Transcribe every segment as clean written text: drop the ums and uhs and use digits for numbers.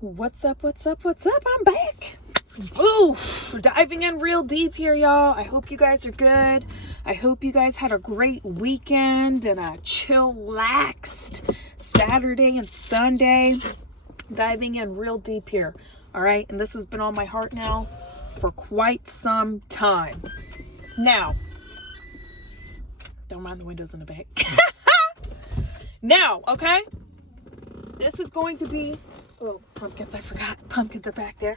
What's up? I'm back. Oof, diving in real deep here, y'all. I hope you guys are good. I hope you guys had a great weekend and a chillaxed Saturday and Sunday. Diving in real deep here. All right. And this has been on my heart now for quite some time. Now, don't mind the windows in the back. Now, okay? This is going to be... Oh, pumpkins, I forgot. Pumpkins are back there.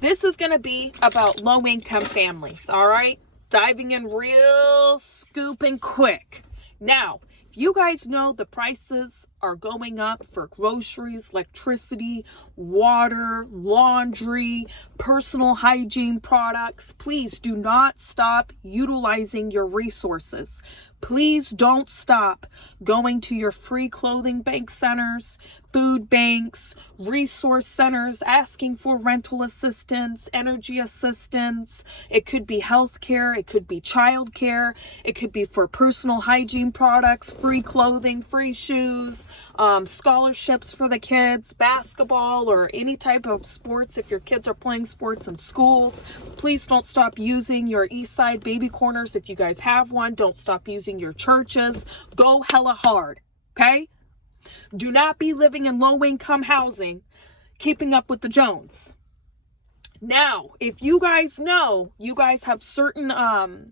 This is going to be about low-income families, all right? Diving in real scoop and quick. Now, you guys know the prices are going up for groceries, electricity, water, laundry, personal hygiene products. Please do not stop utilizing your resources. Please don't stop going to your free clothing bank centers, food banks, resource centers, asking for rental assistance, energy assistance. It could be healthcare. It could be childcare. It could be for personal hygiene products, free clothing, free shoes, scholarships for the kids, basketball, or any type of sports if your kids are playing sports in schools. Please don't stop using your East Side baby corners if you guys have one. Don't stop using your churches. Go hella hard, okay? Do not be living in low-income housing, keeping up with the Jones. Now, if you guys know, you guys have certain, Netflix,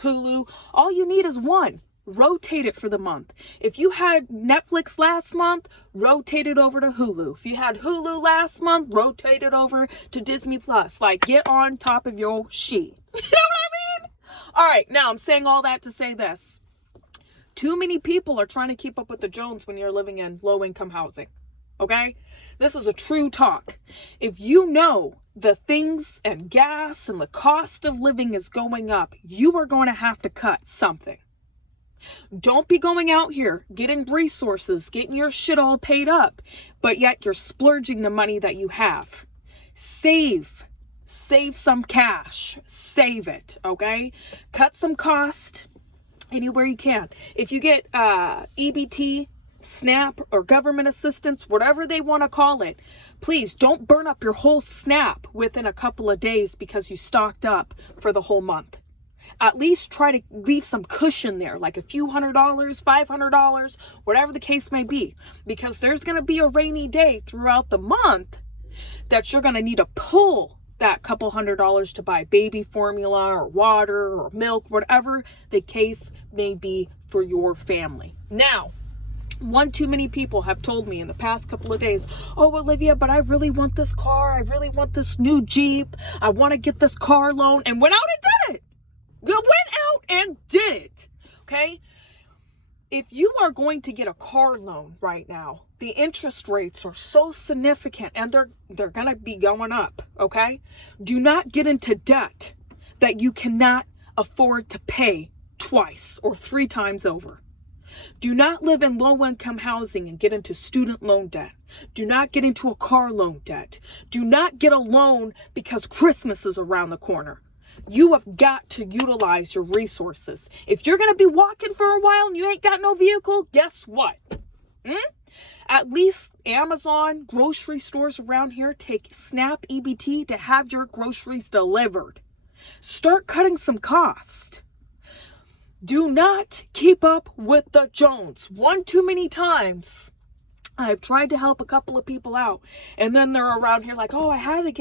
Hulu, all you need is one. Rotate it for the month. If you had Netflix last month, rotate it over to Hulu. If you had Hulu last month, rotate it over to Disney Plus. Like, get on top of your shit. You know what I mean? All right, now I'm saying all that to say this. Too many people are trying to keep up with the Jones when you're living in low-income housing. Okay? This is a true talk. If you know the things and gas and the cost of living is going up, you are going to have to cut something. Don't be going out here getting resources, getting your shit all paid up, but yet you're splurging the money that you have. Save some cash. Save it, okay? Cut some cost anywhere you can. If you get EBT, SNAP, or government assistance, whatever they want to call it, please don't burn up your whole SNAP within a couple of days because you stocked up for the whole month. At least try to leave some cushion there, like a few $100, $500, whatever the case may be, because there's going to be a rainy day throughout the month that you're going to need to pull that couple $100 to buy baby formula or water or milk, whatever the case may be for your family. Now, one too many people have told me in the past couple of days, oh, Olivia, but I really want this car. I really want this new Jeep. I want to get this car loan, and went out and did it. You went out and did it, okay? If you are going to get a car loan right now, the interest rates are so significant and they're going to be going up, okay? Do not get into debt that you cannot afford to pay twice or 3 times over. Do not live in low-income housing and get into student loan debt. Do not get into a car loan debt. Do not get a loan because Christmas is around the corner. You have got to utilize your resources. If you're going to be walking for a while and you ain't got no vehicle, guess what? At least Amazon, grocery stores around here take SNAP EBT to have your groceries delivered. Start cutting some cost. Do not keep up with the Jones. One too many times. I've tried to help a couple of people out, and then they're around here like, oh, I had to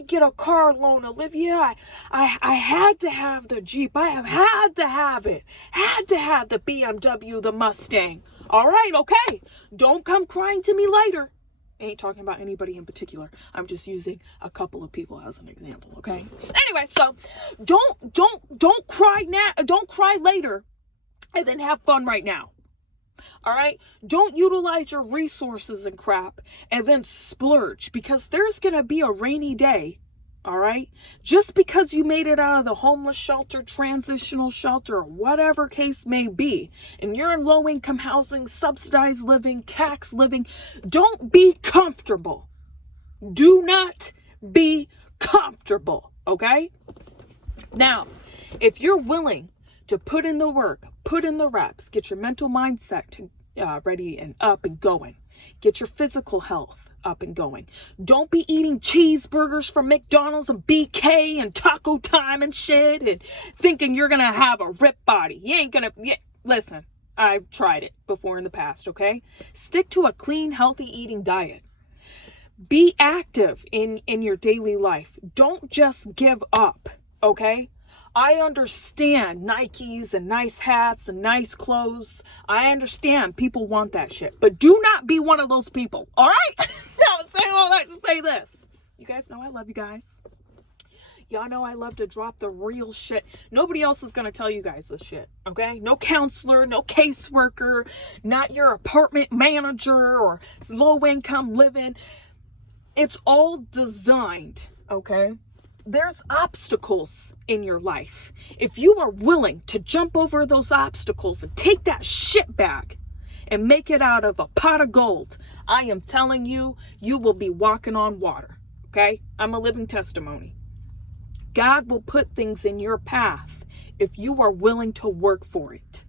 get a car loan, Olivia. I had to have the Jeep. I have had to have it. Had to have the BMW, the Mustang. All right, okay. Don't come crying to me later. I ain't talking about anybody in particular. I'm just using a couple of people as an example, okay? Anyway, so don't cry now. Don't cry later, and then have fun right now. All right, don't utilize your resources and crap and then splurge because there's going to be a rainy day. All right, just because you made it out of the homeless shelter, transitional shelter, or whatever case may be, and you're in low income housing, subsidized living, tax living, don't be comfortable. Do not be comfortable. Okay. Now, if you're willing to put in the work, put in the reps, get your mental mindset ready and up and going. Get your physical health up and going. Don't be eating cheeseburgers from McDonald's and BK and Taco Time and shit and thinking you're gonna have a ripped body. You ain't gonna. Listen, I've tried it before in the past, okay? Stick to a clean, healthy eating diet. Be active in your daily life. Don't just give up, okay? I understand Nikes and nice hats and nice clothes. I understand people want that shit. But do not be one of those people, all right? I'm saying all that to say this. You guys know I love you guys. Y'all know I love to drop the real shit. Nobody else is going to tell you guys this shit, okay? No counselor, no caseworker, not your apartment manager or low-income living. It's all designed, okay? There's obstacles in your life. If you are willing to jump over those obstacles and take that shit back and make it out of a pot of gold, I am telling you, you will be walking on water, okay? I'm a living testimony. God will put things in your path if you are willing to work for it.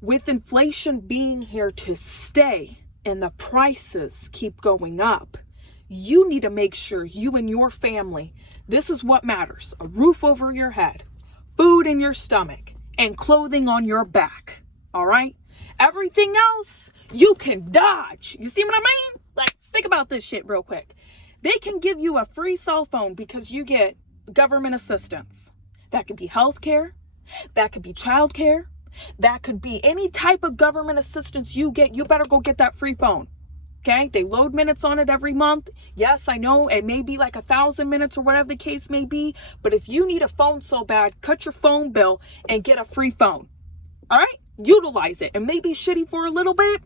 With inflation being here to stay and the prices keep going up, you need to make sure you and your family, this is what matters: a roof over your head, food in your stomach, and clothing on your back. All right? Everything else, you can dodge. You see what I mean? Like, think about this shit real quick. They can give you a free cell phone because you get government assistance. That could be healthcare. That could be childcare. That could be any type of government assistance you get. You better go get that free phone. Okay, they load minutes on it every month. Yes, I know it may be like 1,000 minutes or whatever the case may be. But if you need a phone so bad, cut your phone bill and get a free phone. All right, utilize it. It may be shitty for a little bit,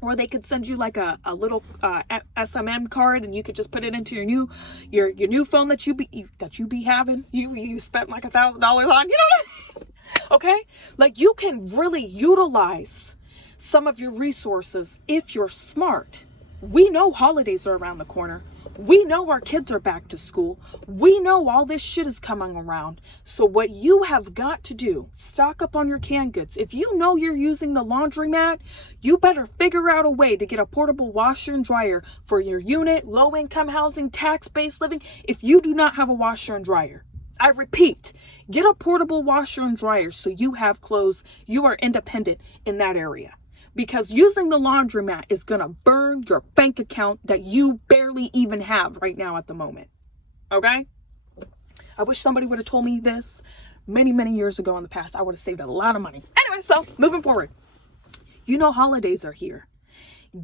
or they could send you like a little SMM card, and you could just put it into your new phone that you be having. You spent like $1,000 on. You know what I mean? Okay, like you can really utilize some of your resources if you're smart. We know holidays are around the corner. We know our kids are back to school. We know all this shit is coming around. So what you have got to do, stock up on your canned goods. If you know you're using the laundromat, you better figure out a way to get a portable washer and dryer for your unit, low-income housing, tax-based living, if you do not have a washer and dryer. I repeat, get a portable washer and dryer so you have clothes. You are independent in that area. Because using the laundromat is going to burn your bank account that you barely even have right now at the moment. Okay? I wish somebody would have told me this many, many years ago in the past. I would have saved a lot of money. Anyway, so moving forward. You know holidays are here.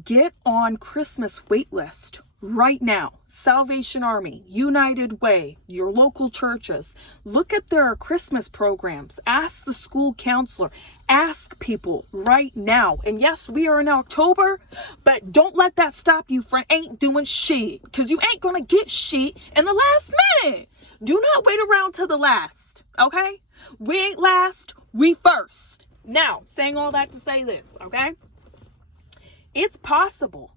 Get on Christmas wait list right now. Salvation Army, United Way, your local churches. Look at their Christmas programs. Ask the school counselor. Ask people right now. And yes, we are in October, but don't let that stop you from ain't doing shit, because you ain't gonna get shit in the last minute. Do not wait around till the last, okay? We ain't last, we first. Now, saying all that to say this, okay? It's possible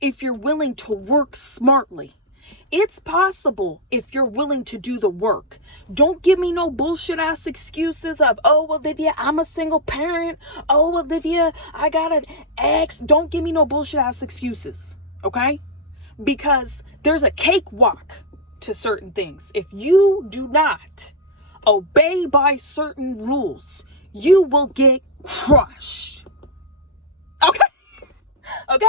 if you're willing to work smartly. It's possible if you're willing to do the work. Don't give me no bullshit ass excuses of, oh, Olivia, I'm a single parent. Oh, Olivia, I got an ex. Don't give me no bullshit ass excuses, okay? Because there's a cakewalk to certain things. If you do not obey by certain rules, you will get crushed. Okay? Okay?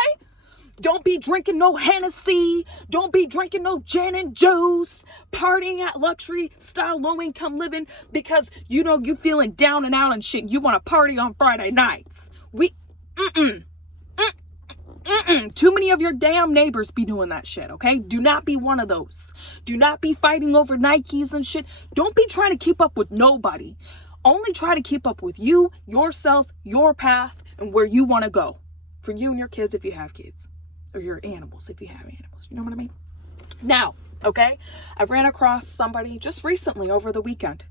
Don't be drinking no Hennessy. Don't be drinking no gin and juice. Partying at luxury style low income living because you know you feeling down and out and shit. You want to party on Friday nights. Too many of your damn neighbors be doing that shit, okay? Do not be one of those. Do not be fighting over Nikes and shit. Don't be trying to keep up with nobody. Only try to keep up with you, yourself, your path, and where you want to go. For you and your kids if you have kids. Or your animals if you have animals. You know what I mean? Now, okay, I ran across somebody just recently over the weekend.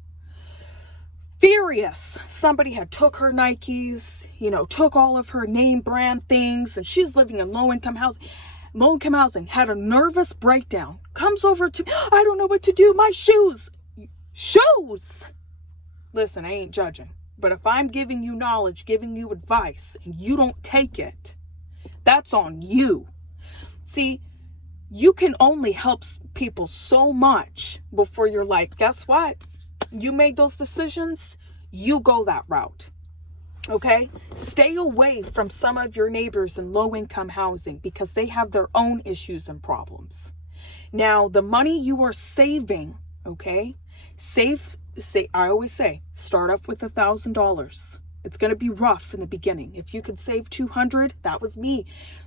Furious. Somebody had took her Nikes, took all of her name brand things, and she's living in low-income housing. Low-income housing, had a nervous breakdown. Comes over to me, I don't know what to do. My shoes. Shoes! Listen, I ain't judging. But if I'm giving you knowledge, giving you advice, and you don't take it, That's on you. See, you can only help people so much before you're like, guess what? You made those decisions. You go that route. Okay? Stay away from some of your neighbors in low-income housing because they have their own issues and problems. Now, the money you are saving, okay? I always say, start off with $1,000. It's going to be rough in the beginning. If you could save 200, that was me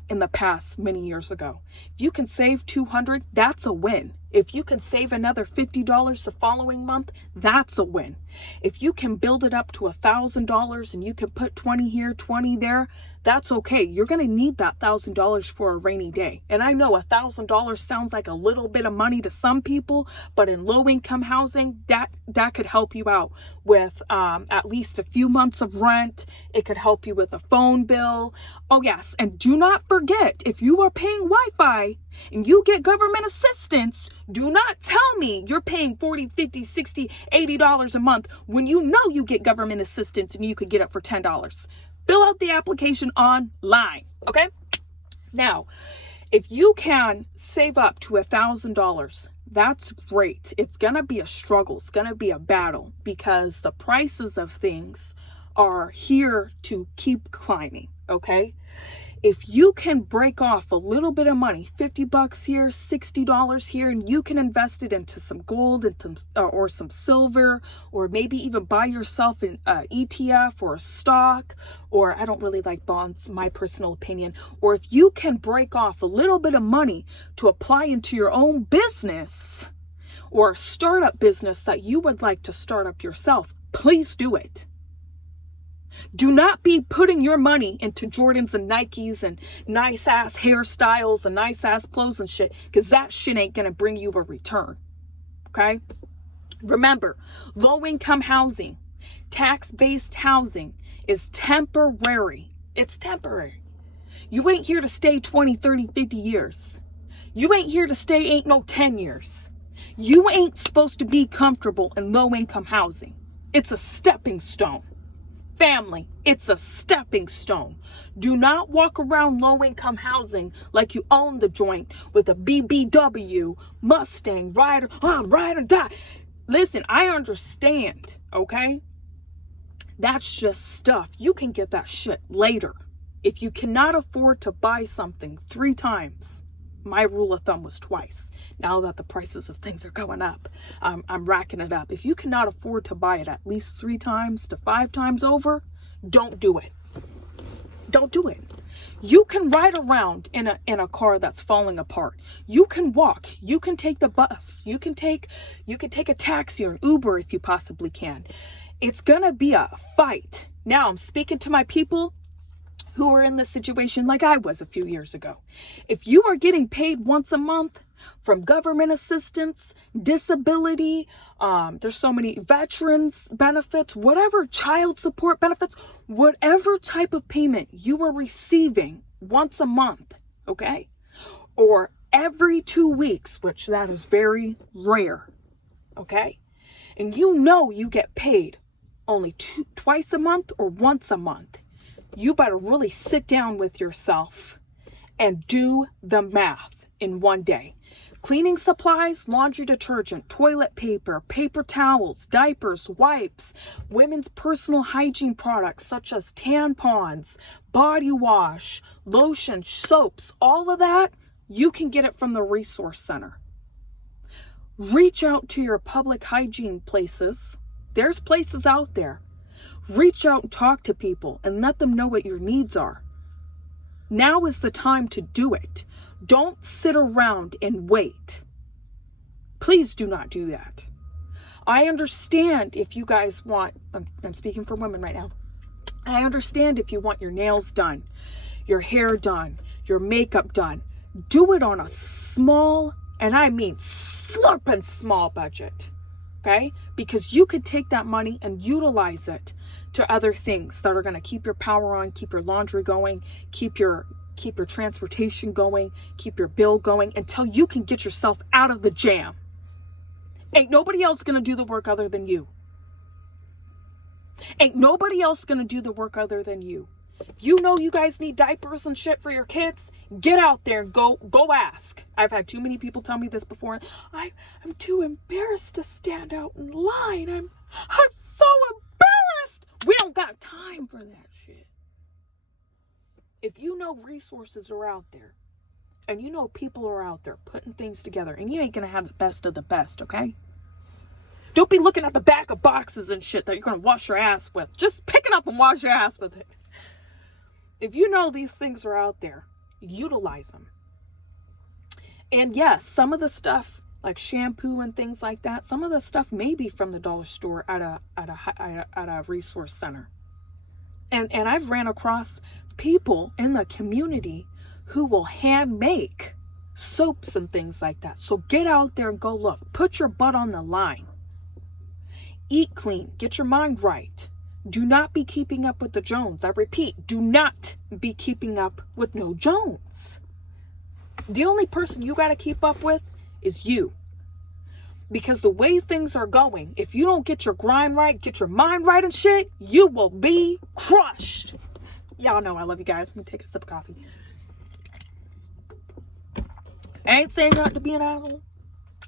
in the past many years ago. If you can save 200, that's a win. If you can save another $50 the following month, that's a win. If you can build it up to $1,000 and you can put 20 here, 20 there, that's okay. You're going to need that $1,000 for a rainy day. And I know $1,000 sounds like a little bit of money to some people, but in low income housing, that could help you out with at least a few months of rent. It could help you with a phone bill. Oh yes, and do not forget, if you are paying Wi-Fi and you get government assistance, do not tell me you're paying $40, $50, $60, $80 a month when you know you get government assistance and you could get it for $10. Fill out the application online, okay? Now, if you can save up to $1,000, that's great. It's going to be a struggle. It's going to be a battle because the prices of things are here to keep climbing, okay? If you can break off a little bit of money, $50 here, $60 here, and you can invest it into some gold or some silver, or maybe even buy yourself an ETF or a stock, or I don't really like bonds, my personal opinion, or if you can break off a little bit of money to apply into your own business or a startup business that you would like to start up yourself, please do it. Do not be putting your money into Jordans and Nikes and nice ass hairstyles and nice ass clothes and shit, because that shit ain't going to bring you a return. Okay? Remember, low income housing, tax-based housing is temporary. It's temporary. You ain't here to stay 20, 30, 50 years. You ain't here to stay ain't no 10 years. You ain't supposed to be comfortable in low income housing. It's a stepping stone. Family, it's a stepping stone. Do not walk around low-income housing like you own the joint with a BBW, Mustang, ride or die. Listen, I understand, okay? That's just stuff. You can get that shit later. If you cannot afford to buy something 3 times, my rule of thumb was twice. Now that the prices of things are going up, I'm racking it up. If you cannot afford to buy it at least 3 times to 5 times over, don't do it. Don't do it. You can ride around in a car that's falling apart. You can walk. You can take the bus. You can take a taxi or an Uber if you possibly can. It's gonna be a fight. Now I'm speaking to my people who are in this situation like I was a few years ago. If you are getting paid once a month from government assistance, disability, there's so many veterans benefits, whatever, child support benefits, whatever type of payment you are receiving once a month, okay? Or every 2 weeks, which that is very rare, okay? And you know you get paid only twice a month or once a month. You better really sit down with yourself and do the math in one day. Cleaning supplies, laundry detergent, toilet paper, paper towels, diapers, wipes, women's personal hygiene products such as tampons, body wash, lotion, soaps, all of that, you can get it from the resource center. Reach out to your public hygiene places. There's places out there. Reach out and talk to people and let them know what your needs are. Now is the time to do it. Don't sit around and wait. Please do not do that. I understand if you guys want, I'm speaking for women right now. I understand if you want your nails done, your hair done, your makeup done. Do it on a small, and I mean slurping small budget. Okay? Because you could take that money and utilize it to other things that are going to keep your power on, keep your laundry going, keep your transportation going, keep your bill going until you can get yourself out of the jam. Ain't nobody else going to do the work other than you. Ain't nobody else going to do the work other than you. You know you guys need diapers and shit for your kids. Get out there and go ask. I've had too many people tell me this before. I'm too embarrassed to stand out in line. I'm so embarrassed. We don't got time for that shit. If you know resources are out there, and you know people are out there putting things together, and you ain't gonna have the best of the best, okay? Don't be looking at the back of boxes and shit that you're gonna wash your ass with. Just pick it up and wash your ass with it. If you know these things are out there, utilize them. And yes, some of the stuff like shampoo and things like that, some of the stuff may be from the dollar store at a resource center. And I've ran across people in the community who will hand make soaps and things like that. So get out there and go look. Put your butt on the line. Eat clean. Get your mind right. Do not be keeping up with the Jones. I repeat, do not be keeping up with no Jones. The only person you got to keep up with is you. Because the way things are going, if you don't get your grind right, get your mind right and shit, you will be crushed. Y'all know I love you guys. Let me take a sip of coffee. I ain't saying that to be an asshole.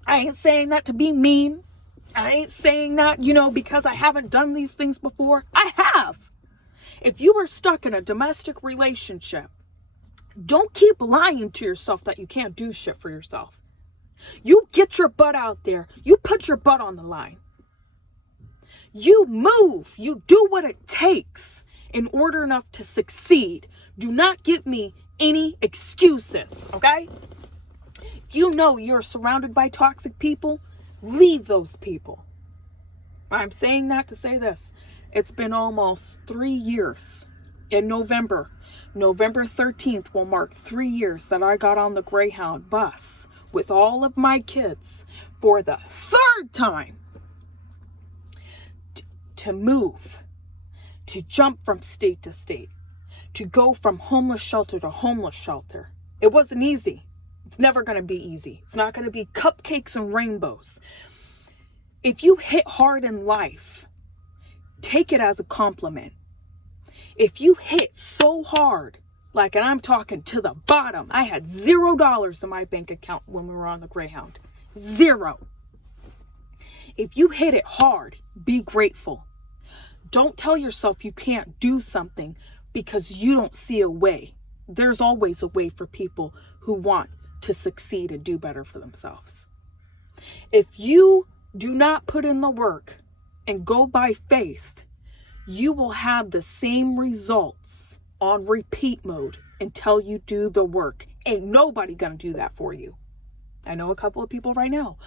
I ain't saying that to be mean. I ain't saying that, because I haven't done these things before. I have. If you are stuck in a domestic relationship, don't keep lying to yourself that you can't do shit for yourself. You get your butt out there. You put your butt on the line. You move. You do what it takes in order enough to succeed. Do not give me any excuses, okay? If you know you're surrounded by toxic people, leave those people. I'm saying that to say this. It's been almost 3 years. In November 13th will mark 3 years that I got on the Greyhound bus with all of my kids for the third time to move, to jump from state to state, to go from homeless shelter to homeless shelter. It wasn't easy. It's never going to be easy. It's not going to be cupcakes and rainbows. If you hit hard in life, take it as a compliment. If you hit so hard, and I'm talking to the bottom, I had $0 in my bank account when we were on the Greyhound. 0. If you hit it hard, be grateful. Don't tell yourself you can't do something because you don't see a way. There's always a way for people who want to succeed and do better for themselves. If you do not put in the work and go by faith, you will have the same results on repeat mode until you do the work. Ain't nobody gonna do that for you. I know a couple of people right now.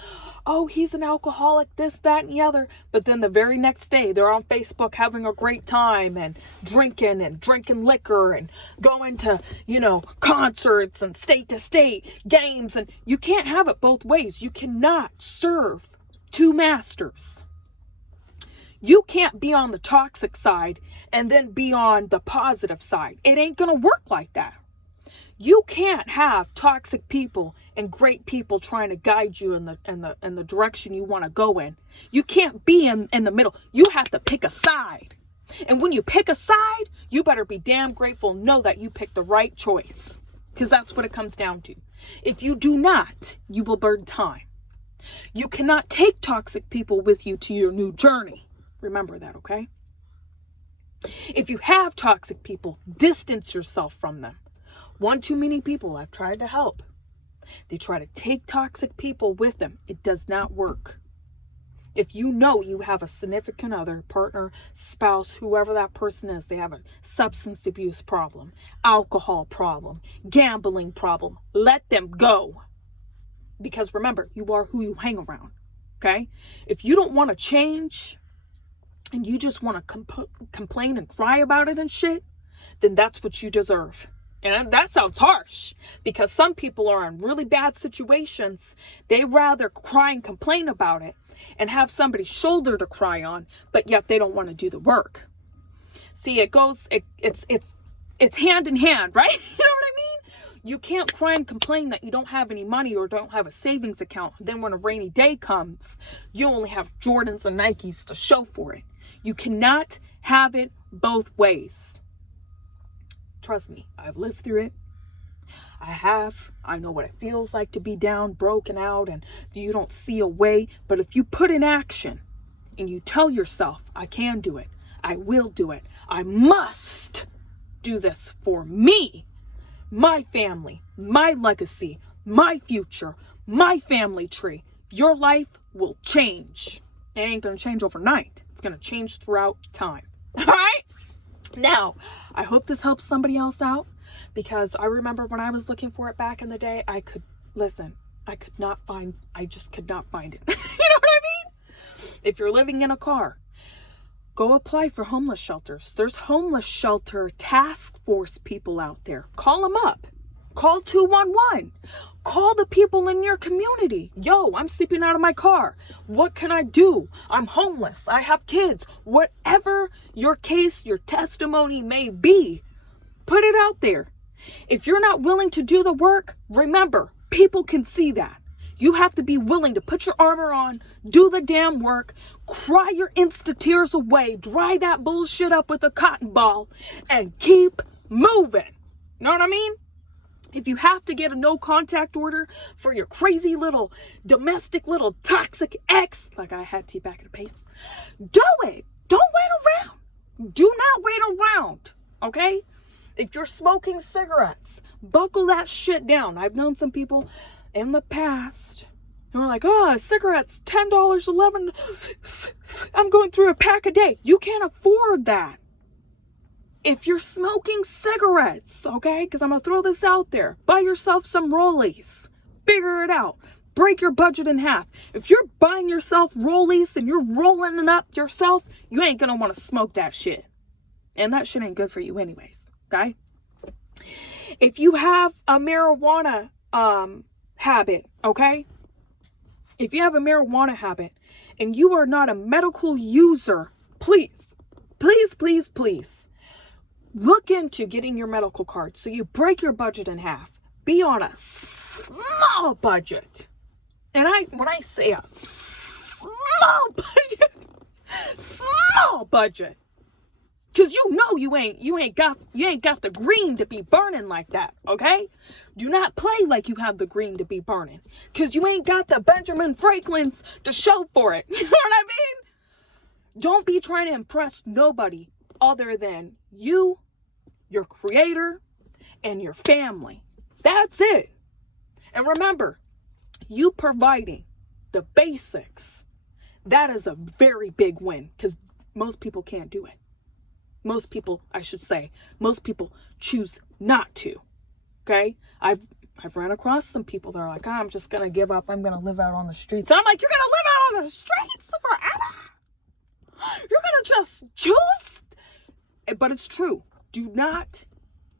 Oh, he's an alcoholic, this, that, and the other. But then the very next day, they're on Facebook having a great time and drinking liquor and going to, concerts and state to state games. And you can't have it both ways. You cannot serve two masters. You can't be on the toxic side and then be on the positive side. It ain't going to work like that. You can't have toxic people and great people trying to guide you in the direction you want to go in. You can't be in the middle. You have to pick a side. And when you pick a side, you better be damn grateful. Know that you picked the right choice. Because that's what it comes down to. If you do not, you will burn time. You cannot take toxic people with you to your new journey. Remember that, okay? If you have toxic people, distance yourself from them. One too many people I've tried to help. They try to take toxic people with them. It does not work. If you know you have a significant other, partner, spouse, whoever that person is, they have a substance abuse problem, alcohol problem, gambling problem, let them go. Because remember, you are who you hang around, okay? If you don't want to change and you just want to complain and cry about it and shit, then that's what you deserve. And that sounds harsh because some people are in really bad situations. They rather cry and complain about it and have somebody's shoulder to cry on, but yet they don't want to do the work. See, it's hand in hand, right? You know what I mean? You can't cry and complain that you don't have any money or don't have a savings account. Then when a rainy day comes, you only have Jordans and Nikes to show for it. You cannot have it both ways. trust me, I've lived through it. I know what it feels like to be down, broken out, and you don't see a way. But if you put in action and you tell yourself, I can do it, I will do it, I must do this for me, my family, my legacy, my future, my family tree, your life will change. It ain't going to change overnight. It's going to change throughout time. All right? Now, I hope this helps somebody else out, because I remember when I was looking for it back in the day, I just could not find it. You know what I mean? If you're living in a car, go apply for homeless shelters. There's homeless shelter task force people out there. Call them up. Call 211. Call the people in your community. Yo, I'm sleeping out of my car. What can I do? I'm homeless. I have kids. Whatever your case, your testimony may be, put it out there. If you're not willing to do the work, remember, people can see that. You have to be willing to put your armor on, do the damn work, cry your Insta tears away, dry that bullshit up with a cotton ball, and keep moving. You know what I mean? If you have to get a no contact order for your crazy little domestic little toxic ex, like I had to back in the pace, do it. Don't wait around. Do not wait around. Okay? If you're smoking cigarettes, buckle that shit down. I've known some people in the past who are like, cigarettes, $10, $11. I'm going through a pack a day. You can't afford that. If you're smoking cigarettes, okay, because I'm going to throw this out there, buy yourself some rollies. Figure it out. Break your budget in half. If you're buying yourself rollies and you're rolling it up yourself, you ain't going to want to smoke that shit. And that shit ain't good for you anyways, okay? If you have a marijuana habit, okay? If you have a marijuana habit and you are not a medical user, please, please, please, please, look into getting your medical card so you break your budget in half. Be on a small budget. And when I say a small budget, because you ain't got the green to be burning like that, okay? Do not play like you have the green to be burning, because you ain't got the Benjamin Franklins to show for it. You know what I mean? Don't be trying to impress nobody other than you, your creator, and your family. That's it. And remember, you providing the basics, that is a very big win, because most people can't do it. Most people choose not to. Okay? I've run across some people that are like, I'm just going to give up. I'm going to live out on the streets. And I'm like, you're going to live out on the streets forever? You're going to just choose? But it's true. Do not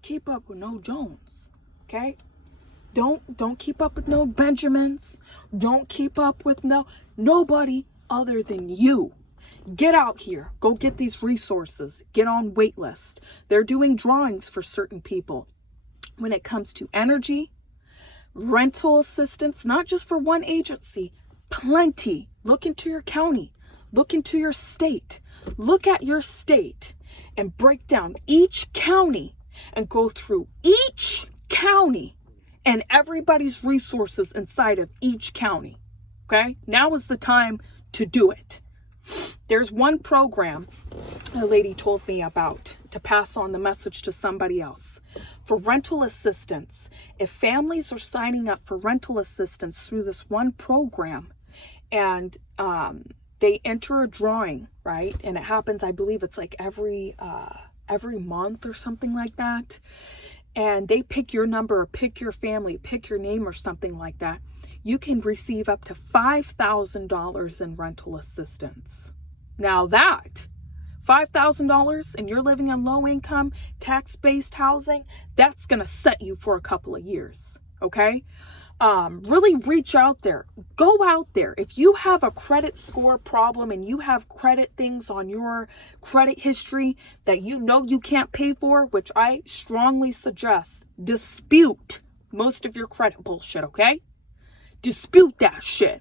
keep up with no Jones. Okay? Don't keep up with no Benjamins. Don't keep up with nobody other than you. Get out here. Go get these resources. Get on wait list. They're doing drawings for certain people when it comes to energy, rental assistance, not just for one agency, plenty. Look into your county. Look into your state. Look at your state and break down each county and go through each county and everybody's resources inside of each county. Okay? Now is the time to do it. There's one program a lady told me about to pass on the message to somebody else. For rental assistance, if families are signing up for rental assistance through this one program and they enter a drawing, right? And it happens, I believe it's like every month or something like that. And they pick your number or pick your family, pick your name or something like that. You can receive up to $5,000 in rental assistance. Now that $5,000 and you're living on low income, tax-based housing, that's going to set you for a couple of years. Okay? Really reach out there. Go out there. If you have a credit score problem and you have credit things on your credit history that you know you can't pay for, which I strongly suggest, dispute most of your credit bullshit, okay? Dispute that shit.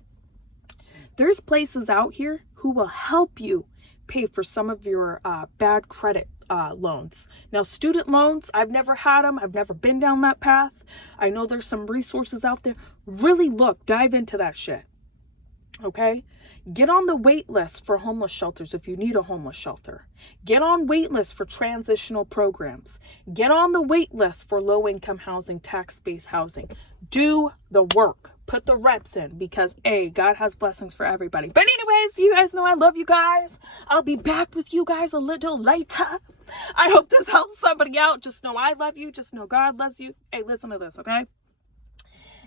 There's places out here who will help you pay for some of your bad credit loans. Now, student loans, I've never had them. I've never been down that path. I know there's some resources out there. Really dive into that shit. Okay? Get on the wait list for homeless shelters if you need a homeless shelter. Get on wait lists for transitional programs. Get on the wait list for low-income housing, tax-based housing. Do the work. Put the reps in because, God has blessings for everybody. But anyways, you guys know I love you guys. I'll be back with you guys a little later. I hope this helps somebody out. Just know I love you. Just know God loves you. Hey, listen to this, okay?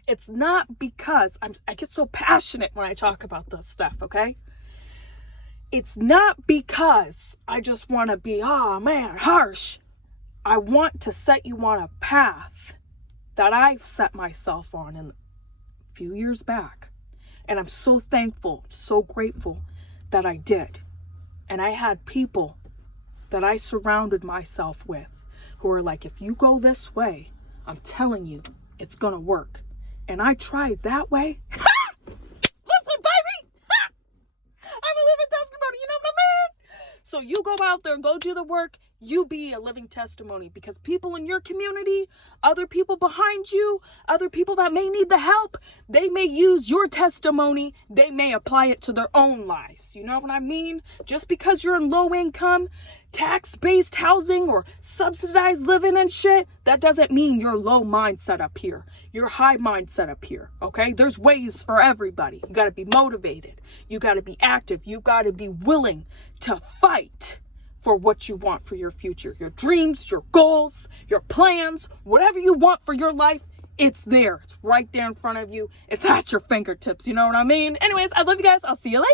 It's not because I get so passionate when I talk about this stuff, okay? It's not because I just want to be, harsh. I want to set you on a path that I've set myself on a few years back. And I'm so thankful, so grateful that I did. And I had people that I surrounded myself with who are like, if you go this way, I'm telling you, it's going to work. And I tried that way. Listen, baby. I'm a living testimony. You know what I mean? So you go out there and go do the work. You be a living testimony because people in your community, other people behind you, other people that may need the help, they may use your testimony. They may apply it to their own lives. You know what I mean? Just because you're in low income, tax-based housing or subsidized living and shit, that doesn't mean you're low mindset up here. You're high mindset up here, okay? There's ways for everybody. You got to be motivated. You got to be active. You got to be willing to fight for what you want for your future, your dreams, your goals, your plans, whatever you want for your life, it's there. It's right there in front of you. It's at your fingertips. You know what I mean? Anyways, I love you guys. I'll see you later.